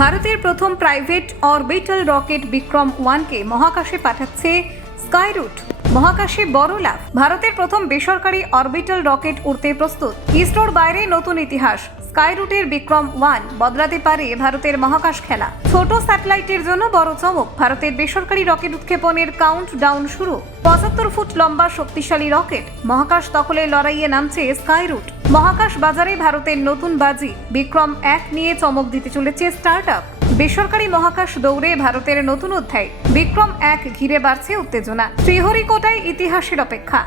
ভারতের প্রথম private orbital rocket Vikram 1কে মহাকাশে পাঠাচ্ছে স্কাইরুট। মহাকাশে বড় লাভ, ভারতের প্রথম বেসরকারি অরবিটাল রকেট উড়তে প্রস্তুত। ইসরোর বাইরে নতুন ইতিহাস, স্কাইরুটের বিক্রম 1 বদলাতে পারে ভারতের মহাকাশ খেলা। ছোট স্যাটেলাইটের জন্য বড় চমক, ভারতের বেসরকারি রকেট উৎক্ষেপণের কাউন্ট ডাউন শুরু। 75 ফুট লম্বা শক্তিশালী রকেট, মহাকাশ দখলের লড়াইয়ে নামছে স্কাইরুট। মহাকাশ বাজারে ভারতের নতুন বাজি, বিক্রম 1 নিয়ে চমক দিতে চলেছে স্টার্টআপ। বেসরকারি মহাকাশ দৌড়ে ভারতের নতুন অধ্যায়, বিক্রম 1 ঘিরে বাড়ছে উত্তেজনা। শ্রীহরিকোটায় ইতিহাসের অপেক্ষা,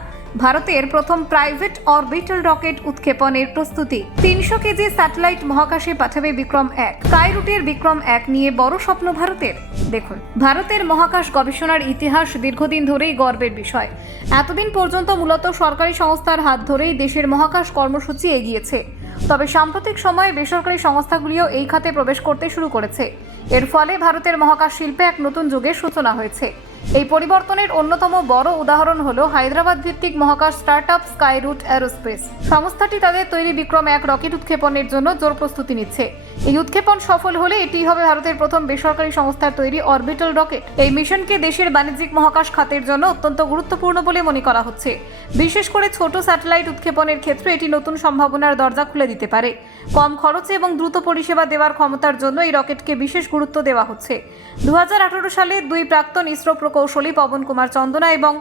ভারতের প্রথম প্রাইভেট অরবিটাল রকেট উৎক্ষেপণের প্রস্তুতি। 300 কেজি স্যাটেলাইট মহাকাশে পাঠাবে বিক্রম 1। স্কাইরুটের বিক্রম 1 নিয়ে বড় স্বপ্ন ভারতের। দেখুন, ভারতের মহাকাশ গবেষণার ইতিহাস দীর্ঘদিন ধরেই গর্বের বিষয়। এতদিন পর্যন্ত মূলত সরকারি সংস্থার হাত ধরেই দেশের মহাকাশ কর্মসূচি এগিয়েছে। তবে সাম্প্রতিক সময়ে বেসরকারি সংস্থাগুলিও এই খাতে প্রবেশ করতে শুরু করেছে। এর ফলে ভারতের মহাকাশ শিল্পে এক নতুন যুগের সূচনা হয়েছে। এই পরিবর্তনের অন্যতম বড় উদাহরণ হলো হায়দ্রাবাদ ভিত্তিক মহাকাশ স্টার্টআপ স্কাইরুট এরোস্পেস। সংস্থাটি তাদের তৈরি বিক্রম 1 রকেট উৎক্ষেপণের জন্য জোর প্রস্তুতি নিচ্ছে। এই উৎক্ষেপণ সফল হলে এটি হবে ভারতের প্রথম বেসরকারি সংস্থার তৈরি অরবিটাল রকেট। এই মিশনকে দেশের বাণিজ্যিক মহাকাশ খাতের জন্য অত্যন্ত গুরুত্বপূর্ণ বলে মনে করা হচ্ছে। বিশেষ করে ছোট স্যাটেলাইট উৎক্ষেপণের ক্ষেত্রে এটি নতুন সম্ভাবনার দরজা খুলে দিতে পারে। কম খরচে এবং দ্রুত পরিষেবা দেওয়ার ক্ষমতার জন্য এই রকেটকে বিশেষ গুরুত্ব দেওয়া হচ্ছে। 2018 সালে দুই প্রাক্তন ইসরো প্রকৌশলী পবন কুমার চন্দনা এবং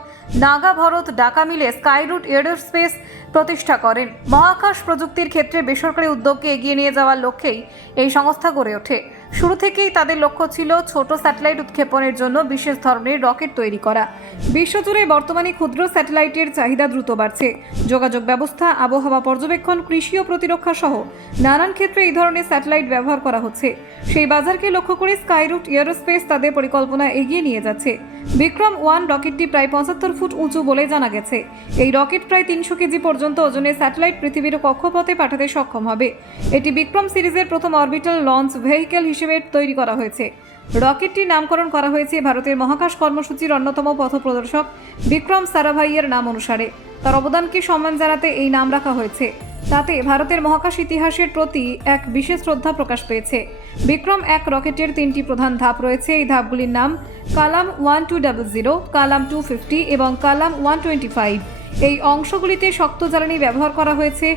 নাগা ভরত ডাকা মিলে স্কাইরুট এরোস্পেস প্রতিষ্ঠা করেন। মহাকাশ প্রযুক্তির ক্ষেত্রে বেসরকারি উদ্যোগকে এগিয়ে নিয়ে যাওয়ার লক্ষ্যেই এই সংস্থা গড়ে ওঠে। শুরু থেকেই তাদের লক্ষ্য ছিল ছোট স্যাটেলাইট উৎক্ষেপণের জন্য বিশেষ ধরনের রকেট তৈরি করা। বিশ্বজুড়ে বর্তমানে ক্ষুদ্র স্যাটেলাইটের চাহিদা দ্রুত বাড়ছে। যোগাযোগ ব্যবস্থা, আবহাওয়া পর্যবেক্ষণ, কৃষি ও প্রতিরক্ষা সহ নানান ক্ষেত্রে এই ধরনের স্যাটেলাইট ব্যবহার করা হচ্ছে। সেই বাজারকে লক্ষ্য করে স্কাইরুট এরোস্পেস তাদের পরিকল্পনা এগিয়ে নিয়ে যাচ্ছে। বিক্রম 1 রকেটটি প্রায় 75 ফুট উঁচু বলে জানা গেছে। এই রকেট প্রায় 300 কেজি পর্যন্ত ওজনের স্যাটেলাইট পৃথিবীর কক্ষপথে পাঠাতে সক্ষম হবে। এটি বিক্রম সিরিজের প্রথম অরবিটাল লঞ্চ ভেহিকেল হিসেবে তৈরি করা হয়েছে। রকেটটির নামকরণ করা হয়েছে ভারতের মহাকাশ কর্মসূচির অন্যতম পথপ্রদর্শক বিক্রম সারাভাইয়ের নাম অনুসারে। তার অবদানকে সম্মান জানাতে এই নাম রাখা হয়েছে। তাতে ভারতের মহাকাশ ইতিহাসের প্রতি এক বিশেষ শ্রদ্ধা প্রকাশ পেয়েছে। বিক্রম 1 রকেটের 3টি প্রধান ধাপ রয়েছে। এই ধাপগুলির নাম কালাম 1200, কালাম 250 এবং কালাম 125। এই অংশগুলিতে শক্ত জ্বালানি ব্যবহার করা হয়েছে,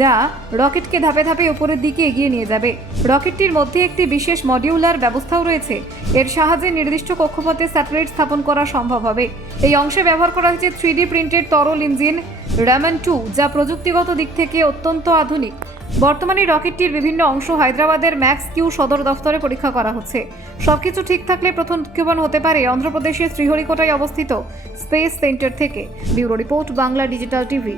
যা রকেটকে ধাপে ধাপে উপরের দিকে এগিয়ে নিয়ে যাবে। রকেটটির মধ্যে একটি বিশেষ মডিউলার ব্যবস্থাও রয়েছে। এর সাহায্যে নির্দিষ্ট কক্ষপথে স্যাটেলাইট স্থাপন করা সম্ভব হবে। এই অংশে ব্যবহার করা হয়েছে 3D প্রিন্টেড তরল ইঞ্জিন রামান 2, যা প্রযুক্তিগত দিক থেকে অত্যন্ত আধুনিক। বর্তমানে রকেটটির বিভিন্ন অংশ হায়দ্রাবাদের ম্যাক্স কিউ সদর দফতরে পরীক্ষা করা হচ্ছে। সবকিছু ঠিক থাকলে প্রথম উৎক্ষেপণ হতে পারে অন্ধ্রপ্রদেশের শ্রীহরিকোটায় অবস্থিত স্পেস সেন্টার থেকে। Bureau report, Bangla digital TV.